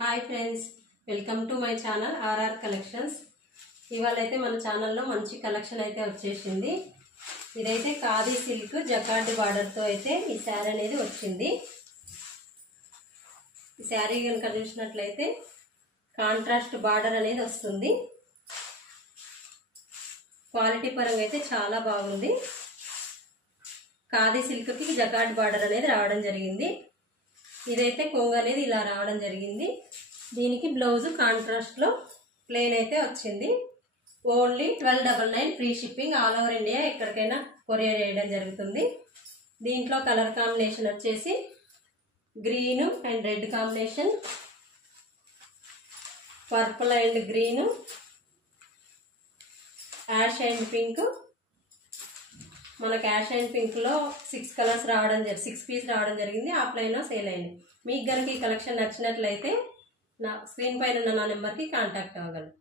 Hi friends, welcome to my channel RR collections. ఇవాళ అయితే మన ఛానల్లో మంచి కలెక్షన్ అయితే వచ్చేసింది. ఇదైతే ఖాదీ సిల్క్ జకార్డ్ బార్డర్తో అయితే ఈ శారీ అనేది వచ్చింది. ఈ శారీ కనుక చూసినట్లయితే కాంట్రాస్ట్ బార్డర్ అనేది వస్తుంది. క్వాలిటీ పరంగా అయితే చాలా బాగుంది. ఖాదీ సిల్క్కి జకార్డ్ బార్డర్ అనేది రావడం జరిగింది. ఇదైతే కొంగు అనేది ఇలా రావడం జరిగింది. దీనికి బ్లౌజ్ కాంట్రాస్ట్ లో ప్లెయిన్ అయితే వచ్చింది. Only 1299 free shipping, all over India ఎక్కడికైనా కొరియర్ చేయడం జరుగుతుంది. దీంట్లో కలర్ కాంబినేషన్ వచ్చేసి green and red combination, purple and green, ash and pink. మనకు యాష్ అండ్ పింక్ లో 6 కలర్స్ రావడం 6 పీస్ రావడం జరిగింది. ఆఫ్లైన్ సేల్ అయింది. మీకు కనుక ఈ కలెక్షన్ నచ్చినట్లయితే నా స్క్రీన్ పైన ఉన్న నా నెంబర్కి కాంటాక్ట్ అవ్వగలరు.